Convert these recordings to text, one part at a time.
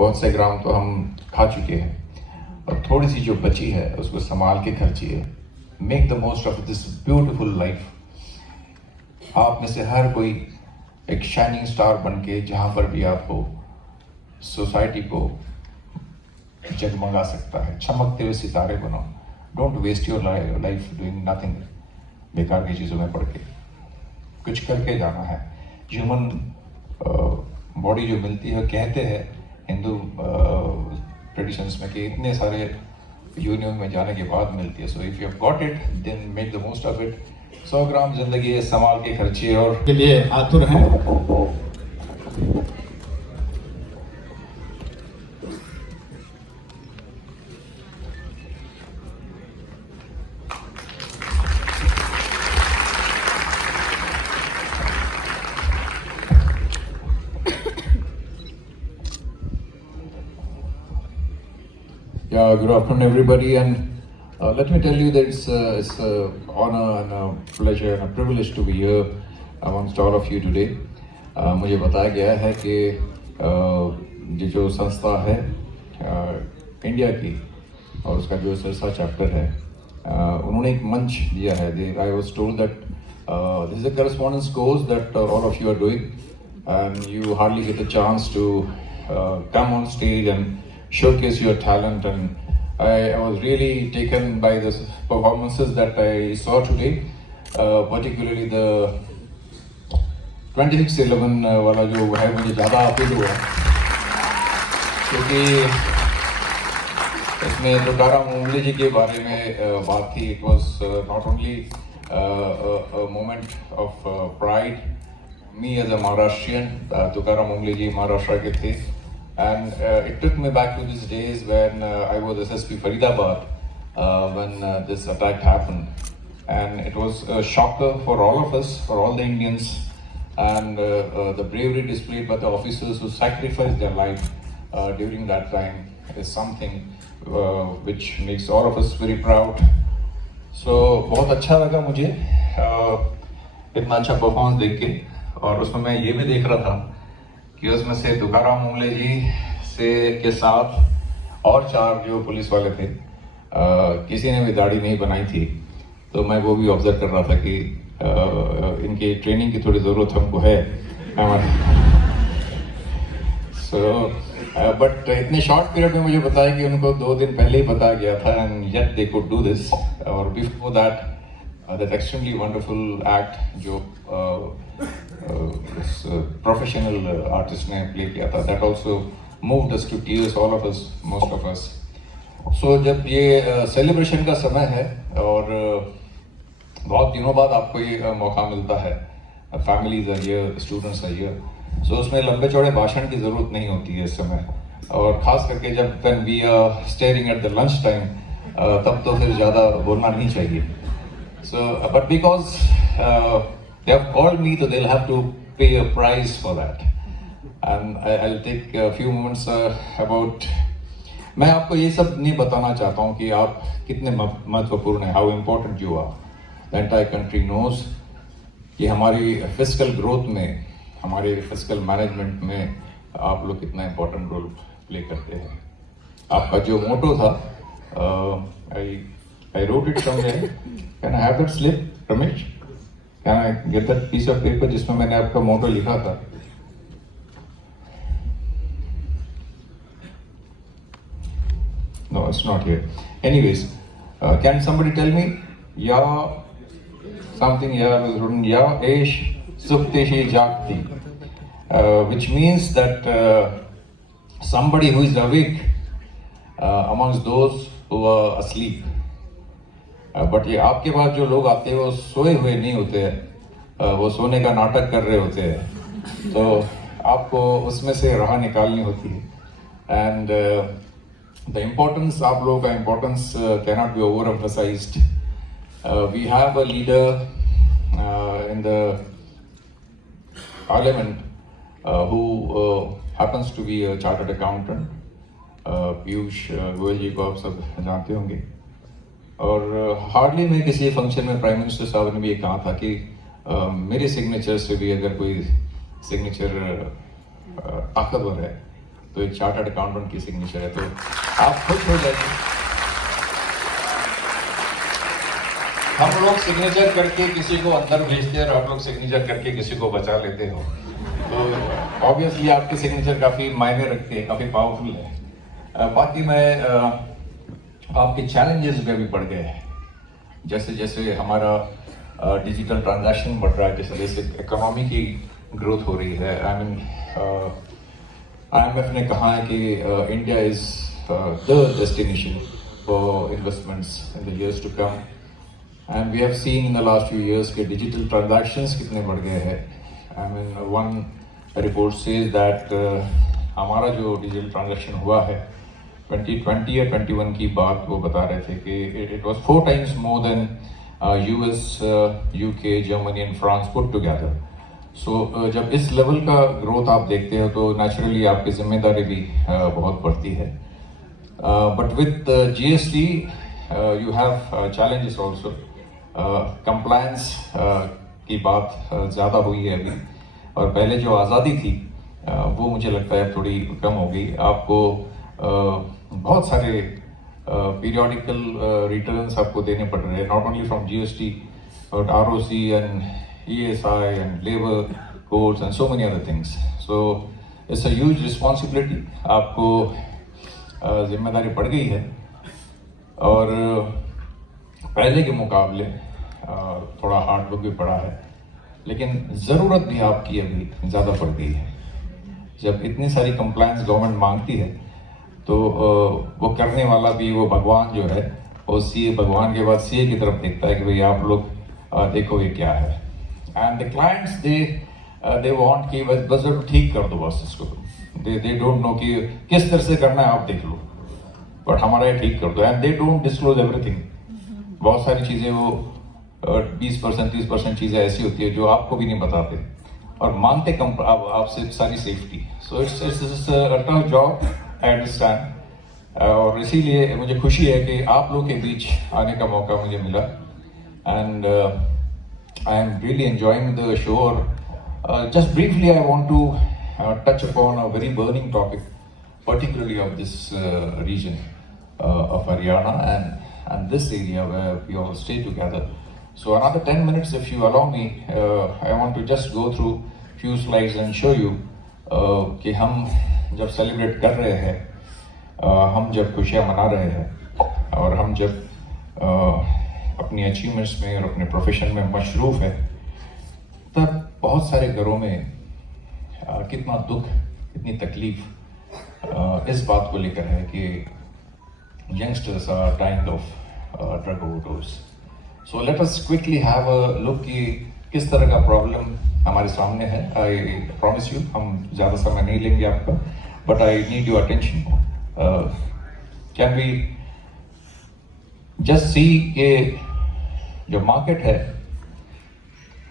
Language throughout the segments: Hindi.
बहुत से ग्राम तो हम खा चुके हैं और थोड़ी सी जो बची है उसको संभाल के खर्चिए। Make the most of this beautiful life. आप में से हर कोई एक शाइनिंग स्टार बन के जहाँ पर भी आप हो सोसाइटी को जगमगा सकता है। चमकते हुए सितारे बनो। Don't waste your life doing nothing, बेकार की चीज़ों में पड़ के। कुछ करके जाना है। ह्यूमन बॉडी जो मिलती है, कहते हैं हिंदू ट्रेडिशंस में कि इतने सारे यूनियन में जाने के बाद मिलती है। So if you have got it then make the most of it. 100 gram जिंदगी है, संभाल के खर्चिए और के लिए आतुर हैं। Yeah, good afternoon, everybody, and let me tell you that it's an honor and a pleasure and a privilege to be here amongst all of you today. मुझे बताया गया है कि ये जो संस्था है इंडिया की और उसका जो सिरसा चैप्टर है, उन्होंने एक मंच दिया है। I was told that this is a correspondence course that all of you are doing, and you hardly get a chance to come on stage and showcase your talent, and I was really taken by the performances that I saw today, particularly the 2611 वाला जो है मुझे ज़्यादा अपील हुआ क्योंकि इसमें तुकाराम ओमले जी के बारे में बात थी। It was not only a moment of pride, me as a Maharashtrian, Tukaram ओमले जी महाराष्ट्र के थे. And it took me back to these days when I was SSP Faridabad when this attack happened. And it was a shocker for all of us, for all the Indians, and the bravery displayed by the officers who sacrificed their life during that time is something which makes all of us very proud. So बहुत अच्छा लगा मुझे इतना अच्छा परफॉर्मेंस देख के, और उसमें मैं ये भी देख रहा था कि उसमें से तुकाराम ओमले जी के साथ और 4 जो पुलिस वाले थे, किसी ने भी दाढ़ी नहीं बनाई थी। तो मैं वो भी ऑब्जर्व कर रहा था कि इनकी ट्रेनिंग की थोड़ी ज़रूरत हमको है। बट इतने शॉर्ट पीरियड में मुझे बताया कि उनको 2 दिन पहले ही बताया गया था, and yet they could do this. और before that extremely wonderful act जो प्रोफेशनल आर्टिस्ट ने प्ले किया था, that also moved us to tears, all of us, most of us. So जब ये सेलिब्रेशन का समय है और बहुत दिनों बाद आपको ये मौका मिलता है, families are here, students are here, so उसमें लंबे चौड़े भाषण की ज़रूरत नहीं होती है इस समय, और ख़ास करके जब when we are staring at the lunch time, तब तो फिर ज़्यादा बोलना नहीं चाहिए। So but because they have called me, so they'll have to pay a price for that, and I'll take a few moments about. मैं आपको ये सब नहीं बताना चाहता हूँ कि आप कितने महत्वपूर्ण हैं, how important you are. The entire country knows कि हमारी फिजिकल ग्रोथ में, हमारे फिजिकल मैनेजमेंट में आप लोग कितना इम्पोर्टेंट रोल प्ले करते हैं। आपका जो मोटो था, I wrote it somewhere. Can I have that slip, Ramesh? Can I get that piece of paper जिसमें मैंने आपका मोटो लिखा था? No, it's not here. Anyways, can somebody tell me? या something was written. या एश सुप्तेशी जागती, which means that somebody who is awake amongst those who are asleep. But ये आपके पास जो लोग आते हैं वो सोए हुए नहीं होते हैं, वो सोने का नाटक कर रहे होते हैं, तो आपको उसमें से राह निकालनी होती है। एंड द इम्पोर्टेंस, आप लोगों का importance cannot be overemphasized. We have a leader in the parliament who happens to be a chartered accountant, Piyush Goyal ji को आप सब जानते होंगे। और हार्डली में किसी फंक्शन में प्राइम मिनिस्टर साहब ने भी ये कहा था कि मेरे सिग्नेचर से भी अगर कोई सिग्नेचर ताकतवर है तो एक चार्टर्ड अकाउंटेंट की सिग्नेचर है, तो आप खुश हो जाइए। हम लोग सिग्नेचर करके किसी को अंदर भेजते हैं और आप लोग सिग्नेचर करके किसी को बचा लेते हो, तो ऑब्वियसली आपके सिग्नेचर काफ़ी मायने रखते हैं, काफ़ी पावरफुल है। बाकी मैं आपके चैलेंजेस में भी बढ़ गए हैं, जैसे जैसे हमारा डिजिटल ट्रांजैक्शन बढ़ रहा है, जैसे जैसे इकोनॉमी की ग्रोथ हो रही है। आई मीन IMF ने कहा है कि India is the destination for investments in the years to come, and we have seen in the last few years के डिजिटल ट्रांजैक्शंस कितने बढ़ गए हैं। I mean one report says that हमारा जो डिजिटल ट्रांजैक्शन हुआ है 2020 या 21 की बात वो बता रहे थे कि it was 4 times more than US, UK, Germany and France put together. So जब इस लेवल का ग्रोथ आप देखते हो तो नेचुरली आपकी जिम्मेदारी भी बहुत बढ़ती है। But with GST you have challenges also. Compliance की बात ज़्यादा हुई है अभी, और पहले जो आज़ादी थी वो मुझे लगता है थोड़ी कम हो गई। आपको बहुत सारे पीरियोडिकल रिटर्न्स आपको देने पड़ रहे हैं, not only from GST but ROC and ESI and labour codes and so many other things. So it's a huge responsibility, आपको जिम्मेदारी बढ़ गई है, और पहले के मुकाबले थोड़ा हार्ड वर्क भी पड़ा है, लेकिन ज़रूरत भी आपकी अभी ज़्यादा पड़ गई है। जब इतनी सारी कंप्लायंस गवर्नमेंट मांगती है तो वो करने वाला भी, वो भगवान जो है, वो CA भगवान के बाद CA की तरफ देखता है कि भाई आप लोग देखो ये क्या है। And the clients they want कि बस ठीक कर दो बस इसको, दे डोंट नो कि किस तरह से करना है, आप देख लो, बट हमारा ये ठीक कर दो। And they don't disclose everything. बहुत सारी चीज़ें वो 20% 30% चीज़ें ऐसी होती है जो आपको भी नहीं बताते, और मांगते कम आपसे सारी safety. So it's a tough job, I understand, और इसीलिए मुझे खुशी है कि आप लोग के बीच आने का मौका मुझे मिला, and I am really enjoying the show. और just briefly I want to touch upon a very burning topic, particularly of this region of Haryana and this area where we all stay together. So another 10 minutes, if you allow me, I want to just go through few slides and show you कि हम जब सेलिब्रेट कर रहे हैं, हम जब खुशियाँ मना रहे हैं, और हम जब अपनी अचीवमेंट्स में और अपने प्रोफेशन में मशरूफ़ है, तब बहुत सारे घरों में कितना दुख, कितनी तकलीफ इस बात को लेकर है कि youngsters are dying of drug overdose. So let us quickly have a look कि किस तरह का प्रॉब्लम हमारे सामने है। आई प्रॉमिस यू हम ज़्यादा समय नहीं लेंगे आपका, but I need your attention. Can we just see कि जो मार्केट है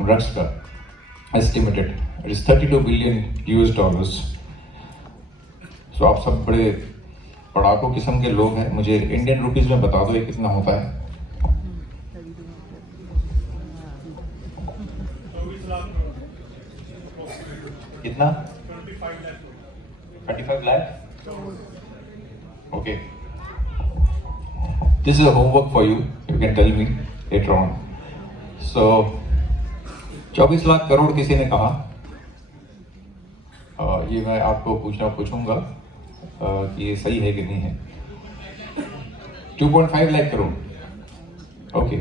ड्रग्स का, estimated it is $32 billion। So आप सब बड़े पढ़ाकू किस्म के लोग हैं, मुझे इंडियन रुपीस में बता दो ये कितना होता है। कितना? 25 lakh. Okay, this is a homework for you can tell me later on. So 24 lakh crore किसी ने कहा, ये मैं आपको पूछूंगा कि ये सही है कि नहीं है। 2.5 lakh crore, okay,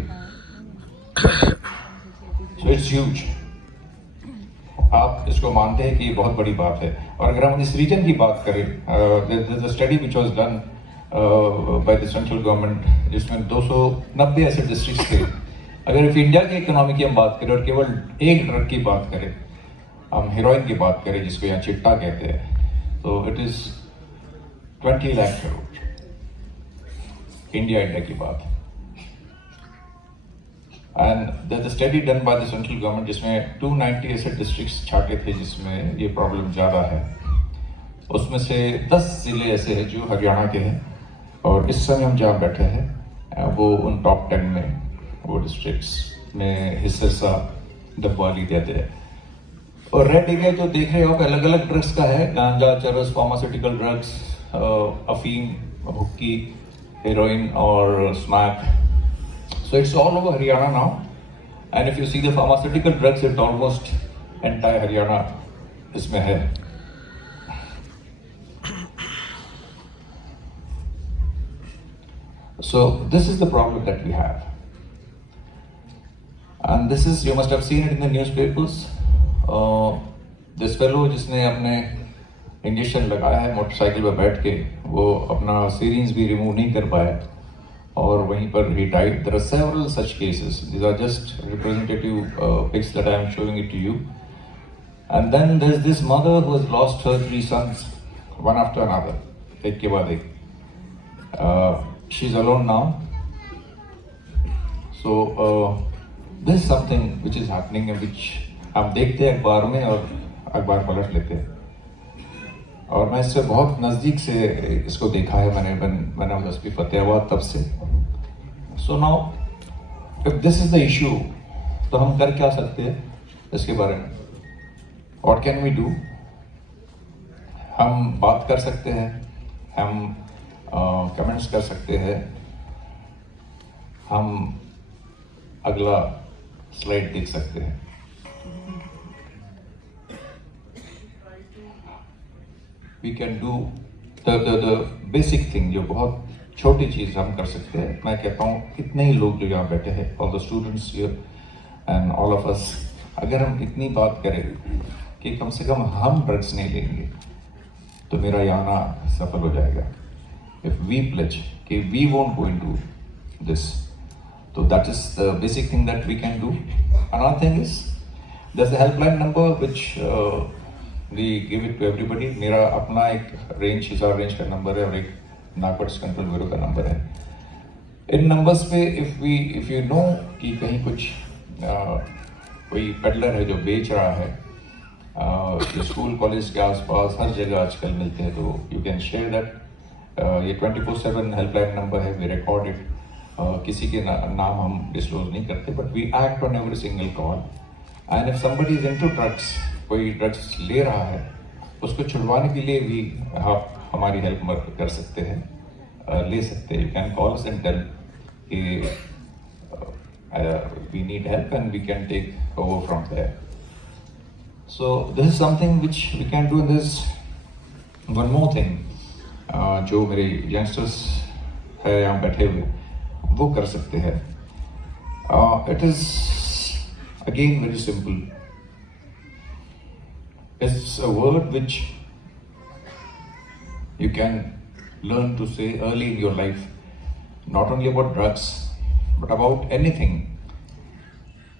so it's huge. आप इसको मानते हैं कि ये बहुत बड़ी बात है। और अगर हम इस रीजन की बात करें, there is a study which was done by the central government, जिसमें 290 ऐसे डिस्ट्रिक्ट्स थे। अगर इंडिया की इकोनॉमी की हम बात करें और केवल एक ड्रग की बात करें, हम हेरोइन की बात करें जिसको यहाँ चिट्टा कहते हैं, तो it is 20 lakh crore. India की बात। And there is a study done by the central government जिसमें 290 ऐसे डिस्ट्रिक्ट्स छाटे थे जिसमें ये प्रॉब्लम ज़्यादा है। उसमें से 10 जिले ऐसे हैं जो हरियाणा के हैं, और इस समय हम जहाँ बैठे हैं वो उन टॉप 10 में, वो डिस्ट्रिक्ट्स में हिस्सा डब्बाली देते हैं। और रेड एरिया जो देख रहे हो आप अलग अलग ड्रग्स का है, गांजा, चरस, फार्मास्यूटिकल ड्रग्स, अफीम, हुक्की, हेरोइन और smack. So it's all over Haryana now. And if you see the pharmaceutical drugs, it's almost entire Haryana इसमें है. So this is the problem that we have. And this is, you must have seen it in the newspapers. This fellow जिसने अपने इंजेक्शन लगाया है मोटरसाइकिल पर बैठ के, वो अपना सीरीज भी रिमूव नहीं कर पाया और वहीं पर he died. There are several such cases. These are just representative pics that I am showing it to you. And then there's this mother who has lost her 3 sons, one after another, एक के बाद एक. She's alone now. So this is something which is happening and which हम देखते हैं अखबार में और अखबार पलट लेते हैं. और मैं इससे बहुत नज़दीक से इसको देखा है, मैंने एसपी फतेहाबाद तब से. So now if this is the issue, तो हम कर क्या सकते हैं इसके बारे में? What can we do? हम बात कर सकते हैं, हम कमेंट्स कर सकते हैं, हम अगला स्लाइड देख सकते हैं. We can do the basic thing, जो बहुत छोटी चीज़ हम कर सकते हैं. मैं कहता हूँ कितने ही लोग जो यहाँ बैठे हैं, all the students here and all of us, अगर हम इतनी बात करें कि कम से कम हम ड्रग्स नहीं लेंगे, तो मेरा यहाँ आना सफल हो जाएगा. If we pledge कि we won't go into this, so that is the basic thing that we can do. Another thing is there's a helpline number which we give it to everybody. मेरा अपना एक रेंज, हिसार रेंज का नंबर है और एक नार्कोटिक्स कंट्रोल ब्यूरो का नंबर है. इन नंबर्स पे इफ यू नो कि कहीं कुछ कोई पेडलर है जो बेच रहा है, जो स्कूल कॉलेज के आसपास हर जगह आजकल मिलते हैं, तो यू कैन शेयर दैट. ये 24/7 हेल्पलाइन नंबर है. We record it. किसी के नाम हम डिस्क्लोज नहीं करते, but we act on every single call. And if somebody is into drugs, कोई ड्रग्स ले रहा है, उसको छुड़वाने के लिए भी आप हमारी हेल्प कर सकते हैं, ले सकते हैं. You can call us and tell कि we need help and we can take over from there. So this is something which we can do. This one more thing जो मेरे यंगस्टर्स है यहाँ बैठे हुए, वो कर सकते हैं. It is again very simple. It's a word which you can learn to say early in your life, not only about drugs, but about anything.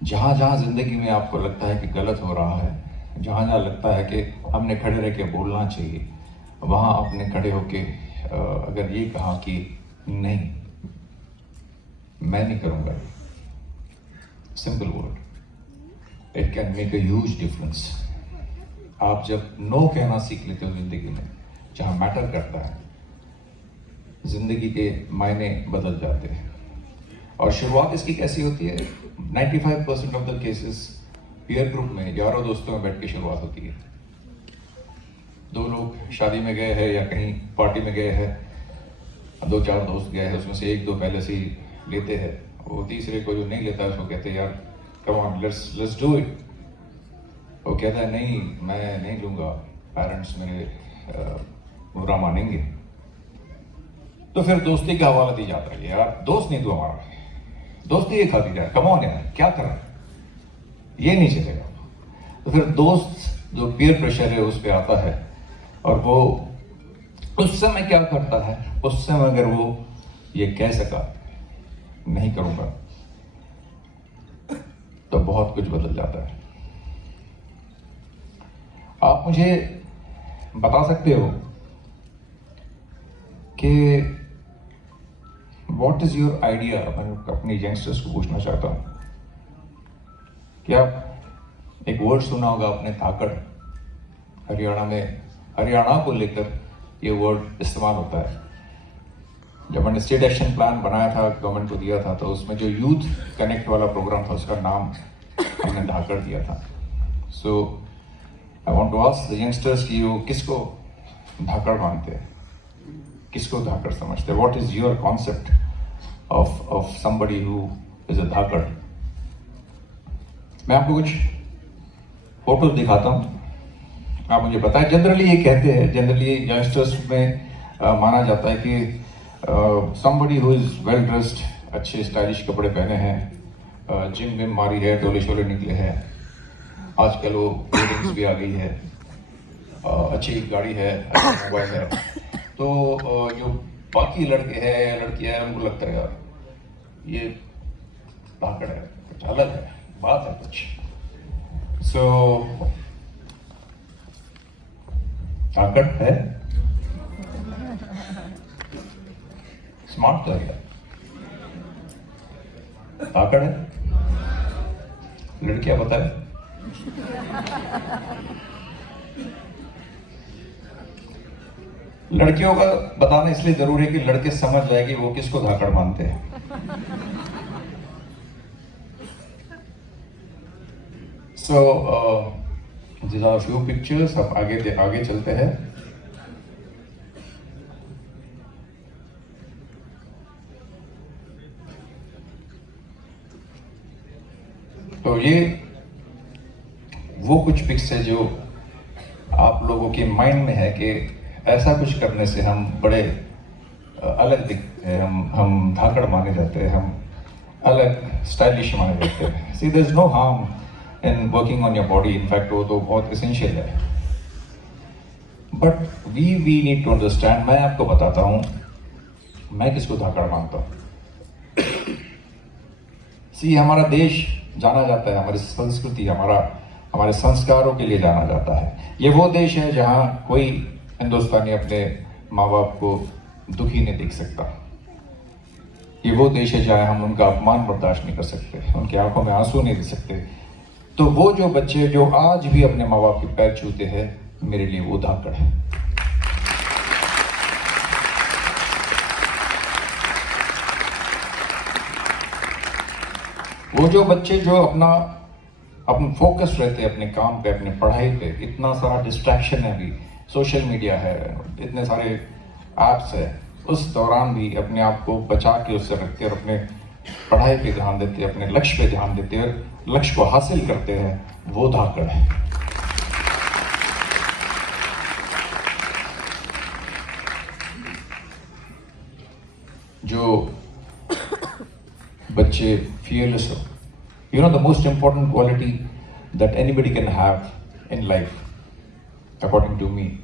जहाँ जहाँ जिंदगी में आपको लगता है कि गलत हो रहा है, जहाँ जहाँ लगता है कि हमने खड़े रह के बोलना चाहिए, वहाँ आपने खड़े होके अगर ये कहा कि नहीं, मैं नहीं करूँगा, simple word, it can make a huge difference. आप जब नो कहना सीख लेते हो जिंदगी में, जहाँ मैटर करता है, जिंदगी के मायने बदल जाते हैं. और शुरुआत इसकी कैसी होती है? 95% of the cases peer group में, यारों दोस्तों में बैठ के शुरुआत होती है. 2 लोग शादी में गए हैं या कहीं पार्टी में गए हैं, 2-4 दोस्त गए हैं, उसमें से 1-2 पहले से ही लेते हैं. वो तीसरे को जो नहीं लेता है उसको कहते हैं यार come on let's do it. वो कहता है नहीं, मैं नहीं लूँगा, पेरेंट्स मेरे बुरा मानेंगे. तो फिर दोस्ती का हवाला दी जाता है, यार दोस्त नहीं तू हमारा, दोस्ती ये खा दी जाए, कम ऑन यार क्या कर रहा है, ये नहीं चलेगा. तो फिर दोस्त जो पीयर प्रेशर है उस पर आता है, और वो उस समय क्या करता है, उस समय अगर वो ये कह सका नहीं करूँगा, तो बहुत कुछ बदल जाता है. आप मुझे बता सकते हो कि व्हाट इज योर आइडिया? मैं अपने यंगस्टर्स को पूछना चाहता हूँ कि आप एक वर्ड सुना होगा आपने, धाकड़. हरियाणा में, हरियाणा को लेकर ये वर्ड इस्तेमाल होता है. जब मैंने स्टेट एक्शन प्लान बनाया था, गवर्नमेंट को दिया था, तो उसमें जो यूथ कनेक्ट वाला प्रोग्राम था उसका नाम हमने धाकड़ दिया था. So I want to ask the youngsters कि वो किसको धाकड़ मानते हैं, किसको धाकड़ समझते हैं? What is your concept of somebody who is a dhaakad? मैं आपको कुछ फोटोज दिखाता हूँ, आप मुझे बताएं। जनरली ये कहते हैं, जनरली यंगस्टर्स में माना जाता है कि somebody who is well dressed, अच्छे स्टाइलिश कपड़े पहने हैं, जिम विम मारी है, डोले शोले निकले हैं, आजकल वो बिल्डिंग्स भी आ गई है, अच्छी गाड़ी है, अच्छा मोबाइल है, तो जो बाकी लड़के हैं या लड़कियां हैं उनको लगता है यार ये धाकड़ है, कुछ अलग है, बात है कुछ। सो धाकड़ है, स्मार्ट तो है, धाकड़ है, लड़कियां बताए। लड़कियों का बताना इसलिए जरूरी है कि लड़के समझ जाए कि वो किसको धाकड़ मानते हैं। सो these are few pictures। अब आगे चलते हैं। तो ये वो कुछ पिक्स है जो आप लोगों के माइंड में है कि ऐसा कुछ करने से हम बड़े अलग दिखते हैं, हम धाकड़ माने जाते हैं, हम अलग स्टाइलिश माने जाते हैं। See there is no harm in working on your body, in fact वो तो बहुत एसेंशियल है। But we need to understand. मैं आपको बताता हूँ मैं किसको धाकड़ मानता हूँ। सी हमारा देश जाना जाता है, हमारी संस्कृति, हमारे संस्कारों के लिए जाना जाता है। ये वो देश है जहाँ कोई हिंदुस्तानी अपने माँ बाप को दुखी नहीं देख सकता। ये वो देश है जहाँ हम उनका अपमान बर्दाश्त नहीं कर सकते, उनकी आंखों में आंसू नहीं दे सकते। तो वो जो बच्चे जो आज भी अपने माँ बाप के पैर छूते हैं, मेरे लिए वो धाकड़ है। वो जो बच्चे जो अपना फोकस रहते हैं अपने काम पे, अपने पढ़ाई पे, इतना सारा डिस्ट्रैक्शन है, अभी सोशल मीडिया है, इतने सारे ऐप्स है, उस दौरान भी अपने आप को बचा के उससे रखते हैं और अपने पढ़ाई पे ध्यान देते हैं, अपने लक्ष्य पे ध्यान देते हैं, लक्ष्य को हासिल करते हैं, वो धाकड़ है। जो बच्चे fearless हो, you know the most important quality that anybody can have in life, according to me,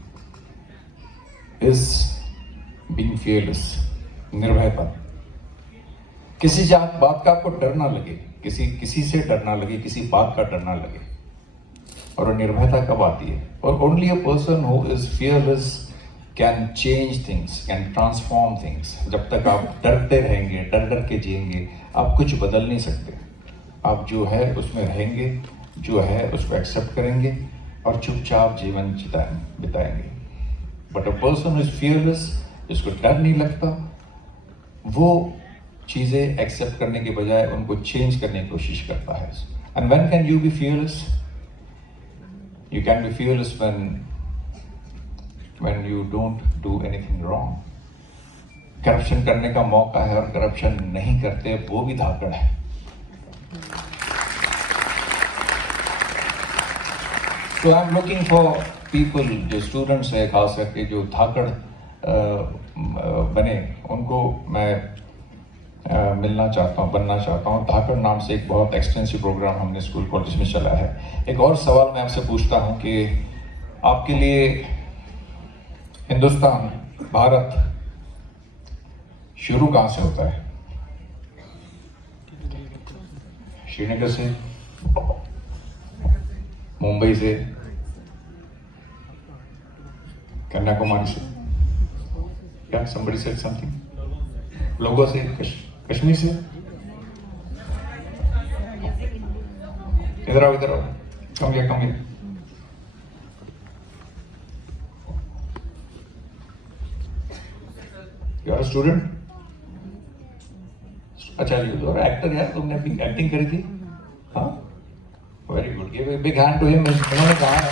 is being fearless, निर्भयता। किसी बात का आपको डर ना लगे, किसी से डर ना लगे, किसी बात का डर ना लगे। और निर्भयता कब आती है? और only a person who is fearless can change things, can transform things। जब तक आप डरते रहेंगे, डर के जिएंगे, आप कुछ बदल नहीं सकते। आप जो है उसमें रहेंगे, जो है उसको एक्सेप्ट करेंगे और चुपचाप जीवन बिताएंगे। But a person is fearless, जिसको डर नहीं लगता, वो चीज़ें एक्सेप्ट करने के बजाय उनको चेंज करने की कोशिश करता है। And when can you be fearless? You can be fearless when you don't do anything wrong. Corruption करने का मौका है और करप्शन नहीं करते, वो भी धाकड़ है। So I'm looking for people, जो स्टूडेंट्स है खास करके जो धाकड़ बने, उनको मैं मिलना चाहता हूँ, बनना चाहता हूँ। धाकड़ नाम से एक बहुत एक्सटेंसिव प्रोग्राम हमने स्कूल कॉलेज में चलाया है। एक और सवाल मैं आपसे पूछता हूँ कि आपके लिए हिंदुस्तान, भारत शुरू कहाँ से होता है? श्रीनगर से, मुंबई से, कन्याकुमारी से, क्या somebody said something? लोगों से, कश्मीर से? इधर आओ, come here. You are a student? अच्छा, यू तो एक्टर यार, तुमने भी एक्टिंग करी थी? हाँ, very good. Give a big hand to him. उन्होंने कहा है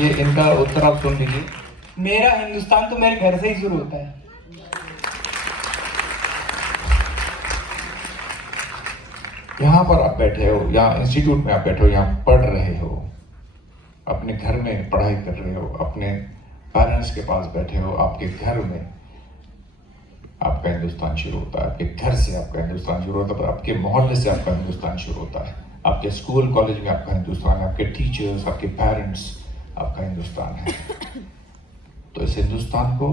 ये इनका उत्तर आप सुन लीजिए। मेरा हिंदुस्तान तो मेरे घर से ही शुरू होता है। यहाँ पर आप बैठे हो, यहाँ इंस्टीट्यूट में आप बैठे हो, यहाँ पढ़ रहे हो, अपने घर में पढ़ाई कर रहे हो, अपने पेरेंट्स के पास बैठे हो, आपके घर में आपका हिंदुस्तान शुरू होता है, आपके घर से आपका हिंदुस्तान शुरू होता है, आपके मोहल्ले से आपका हिंदुस्तान शुरू होता है, आपके स्कूल कॉलेज में आपका हिंदुस्तान है, आपके टीचर्स, आपके पेरेंट्स आपका हिंदुस्तान है। तो इस हिंदुस्तान को,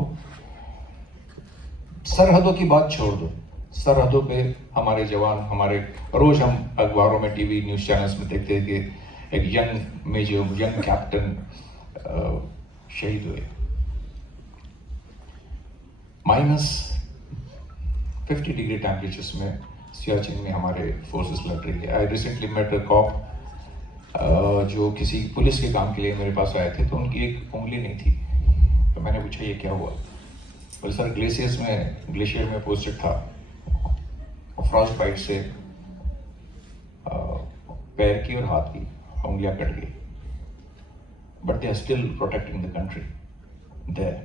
सरहदों की बात छोड़ दो, सरहदों पे हमारे जवान, हमारे रोज हम अखबारों में, टीवी न्यूज चैनल्स में देखते हैं कि एक यंग मेजर, यंग कैप्टन शहीद हुए। -50 डिग्री टेम्परेचर्स में सियाचिन में हमारे फोर्सेस लड़ रही है। I recently met a cop जो किसी पुलिस के काम के लिए मेरे पास आए थे, तो उनकी एक उंगली नहीं थी। तो मैंने पूछा ये क्या हुआ? बोले सर ग्लेशियर में पोस्टेड था, फ्रॉस्ट बाइट से पैर की और हाथ की उंगलियां कट गई, but they are still protecting the country there.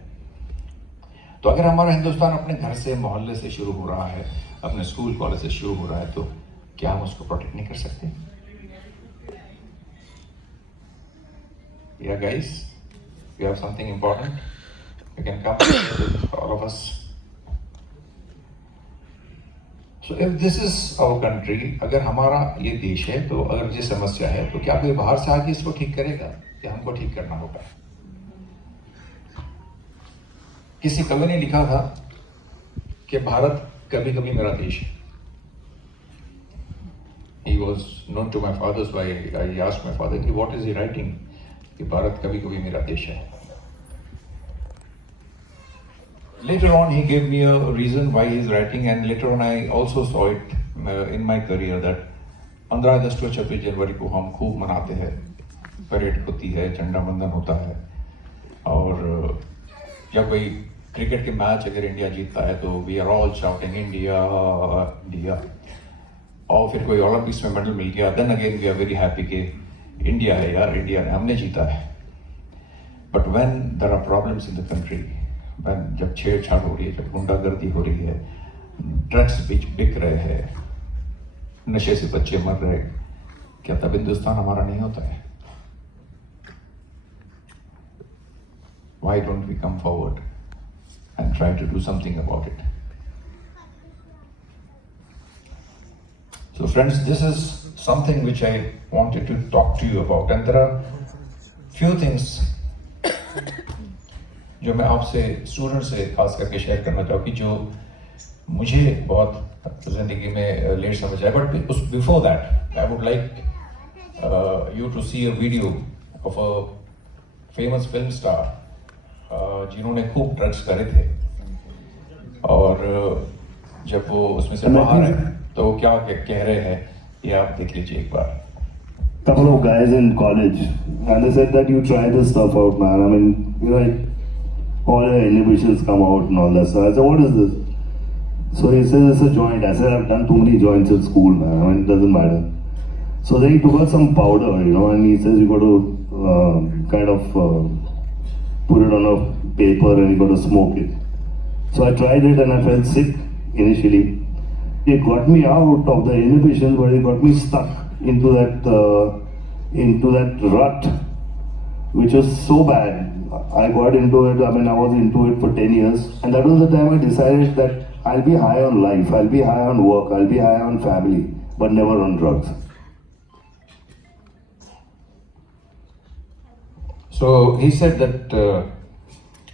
तो अगर हमारा हिंदुस्तान अपने घर से, मोहल्ले से शुरू हो रहा है, अपने स्कूल कॉलेज से शुरू हो रहा है, तो क्या हम उसको प्रोटेक्ट नहीं कर सकते? Yeah guys, we have something important. We can come together, all of us. So if this is our country, अगर हमारा ये देश है, तो अगर ये समस्या है, तो क्या कोई बाहर से आके इसको ठीक करेगा या हमको ठीक करना होगा? किसी कवि ने लिखा था कि भारत कभी कभी मेरा देश है। He was known to my father, so I asked my father, what is he writing? कि भारत कभी कभी मेरा देश है। Later on, he gave me a reason why he is writing, and later on, I also saw it in my career that 15 अगस्त और 26 जनवरी को हम खूब मनाते हैं, परेड होती है, झंडा वंदन होता है, और जब कोई क्रिकेट के मैच अगर इंडिया जीतता है तो we are all shouting India India, और फिर कोई ओलंपिक्स में मेडल मिल गया, then again we are very happy कि इंडिया है यार, इंडिया ने, हमने जीता है। But when there are problems in the country, when जब छेड़छाड़ हो रही है, जब गुंडागर्दी हो रही है, ड्रग्स बिक रहे हैं, नशे से बच्चे मर रहे, क्या तब हिंदुस्तान हमारा नहीं होता है? Why don't we come forward and try to do something about it? So friends, this is something which I wanted to talk to you about, and there are few things जो मैं आपसे, स्टूडेंट से खास करके शेयर करना चाहूँ, कि जो मुझे बहुत जिंदगी में लेट समझ आया। But before that I would like you to see a video of a famous film star जिन्होंने खूब ड्रग्स करे थे, और जब वो उसमें से बाहर आए तो वो क्या कह रहे हैं, ये आप देख लीजिए एक बार। Couple of guys in college, and they said that you try this stuff out, man. I mean, you know, all your inhibitions come out and all that stuff. I said, what is this? So he says it's a joint. I said, I've done too many joints in school, man. I mean, it doesn't matter. So then he took out some powder, you know, and he says you got to kind of put it on a paper and you got to smoke it. So I tried it and I felt sick initially. It got me out of the inhibition, but it got me stuck into that rut, which was so bad. I got into it. I mean, I was into it for 10 years, and that was the time I decided that I'll be high on life, I'll be high on work, I'll be high on family, but never on drugs. So he said that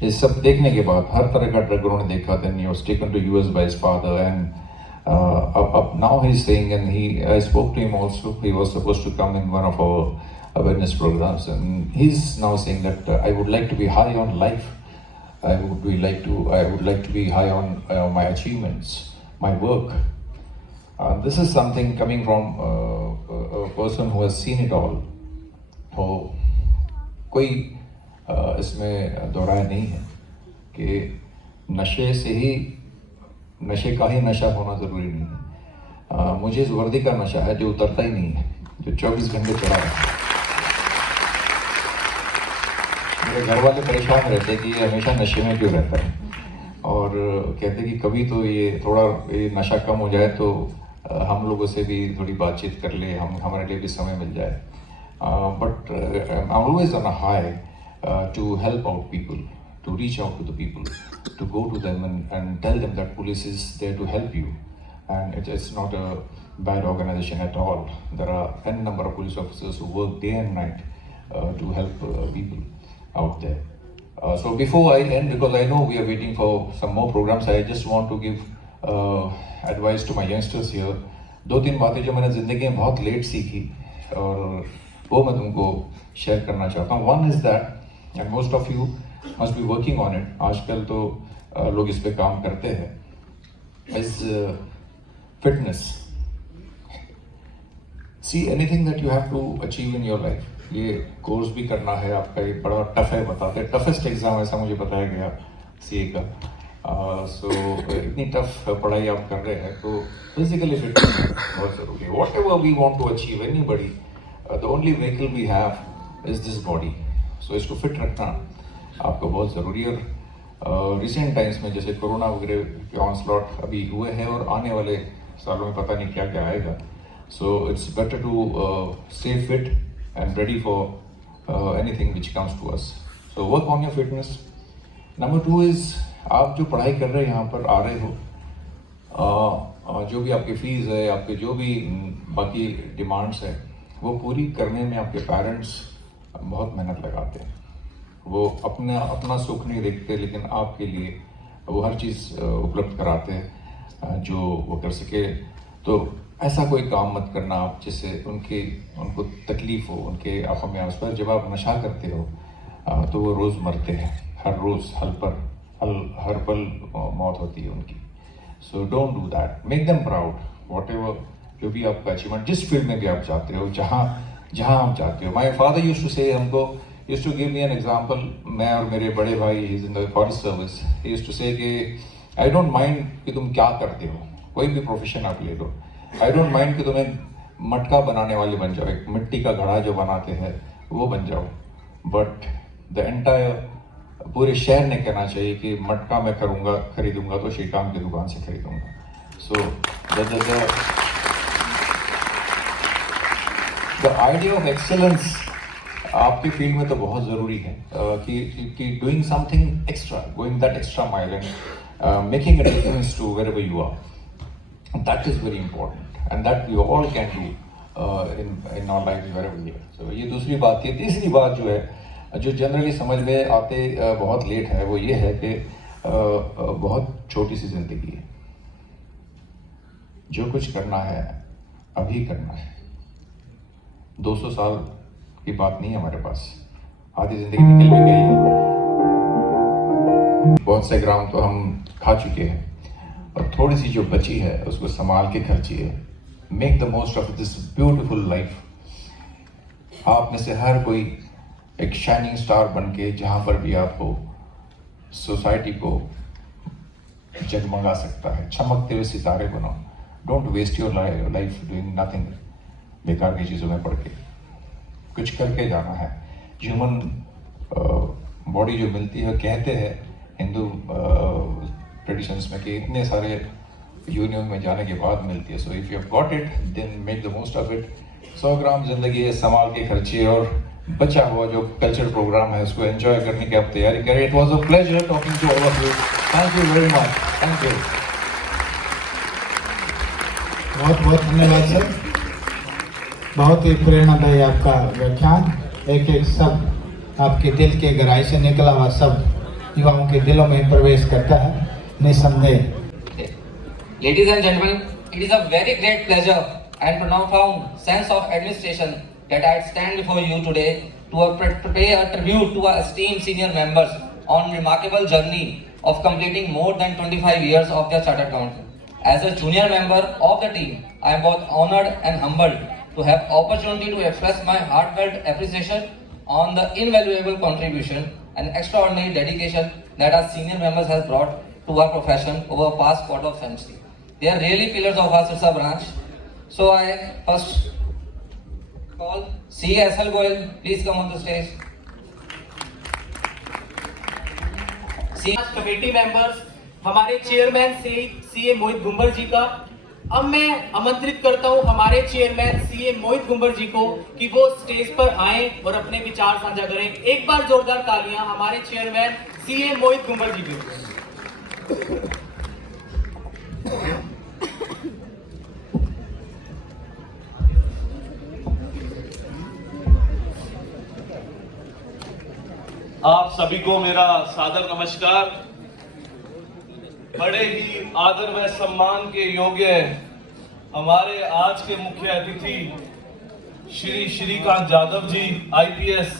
ये सब देखने के बाद, हर तरह का ड्रग उन्होंने देखा, then he was taken to US by his father, and up now he's saying, and I spoke to him also. He was supposed to come in one of our awareness programs, and he's now saying that I would like to be high on life. I would like to be high on my achievements, my work. This is something coming from a person who has seen it all. तो कोई इसमें दोहराया नहीं है कि नशे का ही नशा होना ज़रूरी नहीं है। मुझे इस वर्दी का नशा है जो उतरता ही नहीं है, जो 24 घंटे चला रहा है। मेरे घर वाले परेशान रहते कि ये हमेशा नशे में क्यों रहता है, और कहते कि कभी तो ये थोड़ा ये नशा कम हो जाए तो हम लोगों से भी थोड़ी बातचीत कर ले, हमारे लिए भी समय मिल जाए. But I'm always on a high to help out people, to reach out to the people, to go to them and tell them that police is there to help you. And it's not a bad organization at all. There are n number of police officers who work day and night to help people out there. So before I end, because I know we are waiting for some more programs, I just want to give advice to my youngsters here. दो तीन बातें जो मैंने ज़िंदगी में बहुत लेट सीखी और वो मैं तुमको शेयर करना चाहता हूँ. One is that and most of you must be working on it. आजकल तो लोग इस पे काम करते हैं. Is fitness. See anything that you have to achieve in your life. ये कोर्स भी करना है आपका, ये बड़ा टफ है, बताते हैं टफेस्ट एग्जाम ऐसा मुझे बताया गया सीए का. सो इतनी टफ पढ़ाई आप कर रहे हैं तो फिजिकली फिट बहुत ज़रूरी है. Whatever we want to achieve anybody, the only vehicle we have is this body. So इसको फिट रखना आपको बहुत ज़रूरी है. और रिसेंट टाइम्स में जैसे कोरोना वगैरह के ऑनस्लॉट अभी हुए हैं और आने वाले सालों में पता नहीं क्या क्या आएगा. So it's better to stay fit and ready for anything which comes to us. So work on your fitness. Number 2 is आप जो पढ़ाई कर रहे हैं यहाँ पर आ रहे हो, जो भी आपकी फीस है, आपके जो भी बाकी डिमांड्स है, वो पूरी करने में आपके पेरेंट्स बहुत मेहनत लगाते हैं. वो अपना सुख नहीं देखते, लेकिन आपके लिए वो हर चीज़ उपलब्ध कराते हैं जो वो कर सके. तो ऐसा कोई काम मत करना आप जिससे उनको तकलीफ हो, उनके आंखों में आंसू. जब आप नशा करते हो तो वो रोज़ मरते हैं, हर रोज़ हर पल मौत होती है उनकी. So don't do that. Make them proud. What ever जो भी आपका अचीवमेंट, जिस फील्ड में भी आप जाते हो, जहाँ आप जाते हो. My father used to say, used to give me an example. मैं और मेरे बड़े भाई, he is in the forest service, he used to say कि आई डोंट माइंड कि तुम क्या करते हो, कोई भी प्रोफेशन आप ले लो. आई डोंट माइंड कि तुम्हें मटका बनाने वाले बन जाओ, एक मिट्टी का घड़ा जो बनाते हैं वो बन जाओ. बट द एंटायर पूरे शहर ने कहना चाहिए कि मटका मैं खरीदूंगा तो श्रीकांत की दुकान से खरीदूंगा. So the idea of excellence आपके फील्ड में तो बहुत ज़रूरी है कि doing something extra, going that extra mile and making a difference to wherever you are. That is very important, and that we all can do in our lives wherever we are. So ये दूसरी बात थी. तीसरी बात जो है, जो जनरली समझ में आते बहुत लेट है, वो ये है कि बहुत छोटी सी जिंदगी है. जो कुछ करना है अभी करना है. 200 साल की बात नहीं है हमारे पास. आधी जिंदगी निकल भी गई है. बहुत से ग्राम तो हम खा चुके हैं और थोड़ी सी जो बची है उसको संभाल के खर्चिए. Make the most of this beautiful life. आप में से हर कोई एक शाइनिंग स्टार बन के जहाँ पर भी आप हो, सोसाइटी को जगमगा सकता है. चमकते हुए सितारे बनाओ. Don't waste your life doing nothing, बेकार की चीज़ों में पड़ के. कुछ करके जाना है. ह्यूमन बॉडी जो मिलती है, कहते हैं हिंदू ट्रेडिशंस में कि इतने सारे यूनियन में जाने के बाद मिलती है. So if you have got it then make the most of it. 100 gram जिंदगी है, संभाल के खर्चिए और बचा हुआ जो कल्चरल प्रोग्राम है उसको एंजॉय करने की आप तैयारी करें. It was a pleasure talking to all of you. Thank you very much. Thank you. बहुत बहुत धन्यवाद सर. बहुत ही प्रेरणादायी आपका व्याख्यान. एक एक शब्द आपके दिल के गहराई से निकला हुआ शब्द युवाओं के दिलों में प्रवेश करता है निसंदेह. Ladies and gentlemen, it is a very great pleasure and profound sense of administration that I stand before you today to pay a tribute to our esteemed senior members on remarkable journey of completing more than 25 years of their chartered council. As a junior member of the team, I am both honored and humbled to have opportunity to express my heartfelt appreciation on the invaluable contribution and extraordinary dedication that our senior members has brought to our profession over the past quarter of century. They are really pillars of our Sirsa branch. So I first call C.S.L. Goyal. Please come on the stage. Committee members, हमारे चेयरमैन सीए मोहित गुंबर जी का। अब मैं आमंत्रित करता हूं हमारे चेयरमैन सीए मोहित गुंबर जी को कि वो स्टेज पर आएं और अपने विचार साझा करें। एक बार जोरदार तालियां हमारे चेयरमैन सीए मोहित गुंबर जी के। आप सभी को मेरा सादर नमस्कार। बड़े ही आदर व सम्मान के योग्य हमारे आज के मुख्य अतिथि Shri Shrikant Yadav ji, IPS,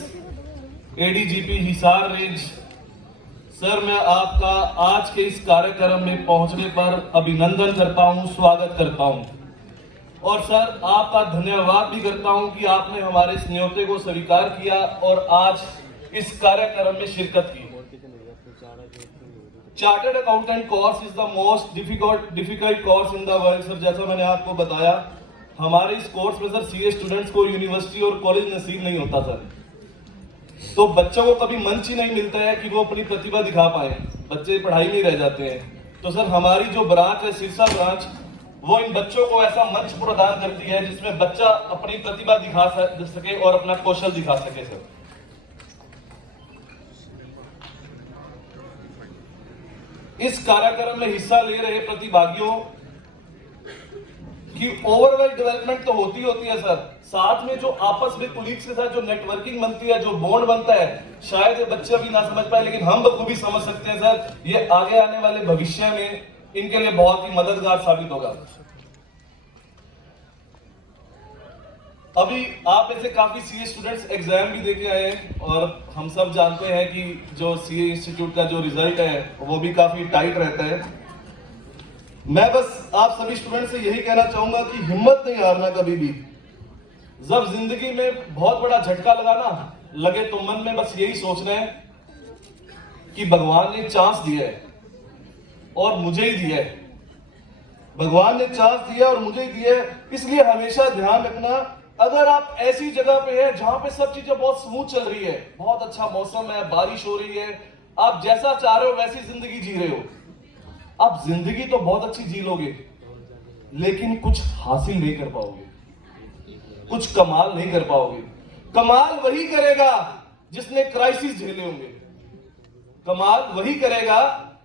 ADGP Hisar range. Sir, मैं आपका आज के इस कार्यक्रम में पहुंचने पर अभिनंदन करता हूं, स्वागत करता हूं और सर आपका धन्यवाद भी करता हूं कि आपने हमारे इस न्योते को स्वीकार किया और आज इस कार्यक्रम में शिरकत की। Chartered accountant course is the most difficult course in the world. Sir, जैसा मैंने आपको बताया, हमारे इस कोर्स में सर सीए स्टूडेंट्स को यूनिवर्सिटी और कॉलेज नसीब नहीं होता सर। तो बच्चों को कभी मंच ही नहीं मिलता है कि वो अपनी प्रतिभा दिखा पाए, बच्चे पढ़ाई में रह जाते हैं। तो सर हमारी जो ब्रांच है सिरसा ब्रांच, वो इन बच्चों को ऐसा मंच प्रदान करती है जिसमें बच्चा अपनी प्रतिभा दिखा सके और अपना कौशल दिखा सके। सर, इस कार्यक्रम में हिस्सा ले रहे प्रतिभागियों की ओवरऑल डेवलपमेंट तो होती है सर, साथ में जो आपस में कुलीग्स के साथ जो नेटवर्किंग बनती है, जो बॉन्ड बनता है, शायद ये बच्चे अभी ना समझ पाए लेकिन हम बखूबी समझ सकते हैं सर। ये आगे आने वाले भविष्य में इनके लिए बहुत ही मददगार साबित होगा। अभी आप ऐसे काफी सीए स्टूडेंट्स एग्जाम भी देके आए हैं और हम सब जानते हैं कि जो सीए इंस्टीट्यूट का जो रिजल्ट है वो भी काफी टाइट रहता है। मैं बस आप सभी स्टूडेंट से यही कहना चाहूंगा कि हिम्मत नहीं हारना कभी भी। जब जिंदगी में बहुत बड़ा झटका लगे तो मन में बस यही सोचना है कि भगवान ने चांस दिया है और मुझे ही दिया है। भगवान ने चांस दिया और मुझे ही दिया है, इसलिए हमेशा ध्यान रखना, अगर आप ऐसी जगह पे हैं जहां पे सब चीजें बहुत स्मूथ चल रही है, बहुत अच्छा मौसम है, बारिश हो रही है, आप जैसा चाह रहे हो वैसी जिंदगी जी रहे हो, आप जिंदगी तो बहुत अच्छी जी लोगे लेकिन कुछ हासिल नहीं कर पाओगे, कुछ कमाल नहीं कर पाओगे। कमाल वही करेगा जिसने क्राइसिस झेले होंगे, कमाल वही करेगा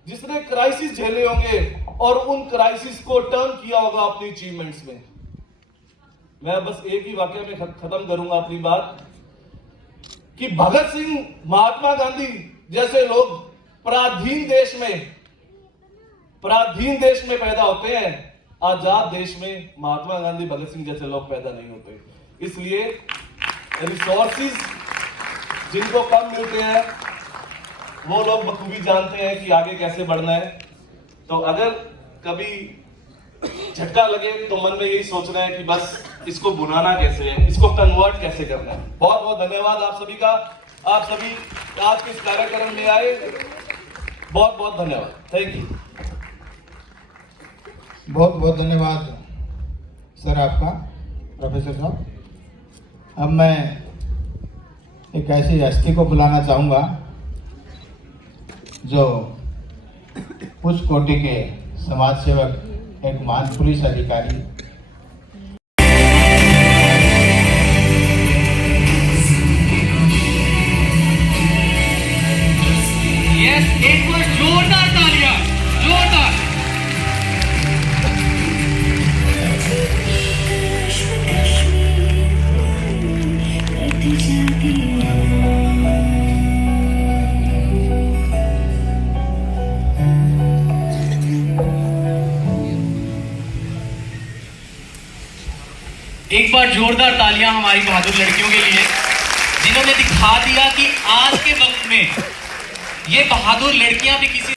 जिसने क्राइसिस झेले होंगे और उन क्राइसिस को टर्न किया होगा अपनी अचीवमेंट्स में। मैं बस एक ही वाक्य में खत्म करूंगा अपनी बात कि भगत सिंह, महात्मा गांधी जैसे लोग पराधीन देश में पैदा होते हैं, आजाद देश में महात्मा गांधी, भगत सिंह जैसे लोग पैदा नहीं होते। इसलिए रिसोर्सेज जिनको कम मिलते हैं वो लोग बखूबी जानते हैं कि आगे कैसे बढ़ना है। तो अगर कभी झटका लगे तो मन में यही सोचना है कि बस इसको बुनाना कैसे है, इसको कन्वर्ट कैसे करना है। बहुत बहुत धन्यवाद आप सभी का, आप सभी आज के इस कार्यक्रम में आए, बहुत बहुत धन्यवाद, थैंक यू। बहुत बहुत धन्यवाद सर आपका, प्रोफेसर साहब। अब मैं एक ऐसी हस्ती को बुलाना चाहूँगा जो उच्च कोटि के समाज सेवक, एक महान पुलिस अधिकारी, एक बार जोरदार तालियां, जोरदार। एक बार जोरदार तालियां हमारी बहादुर लड़कियों के लिए जिन्होंने दिखा दिया कि आज के वक्त में ये बहादुर लड़कियां भी किसी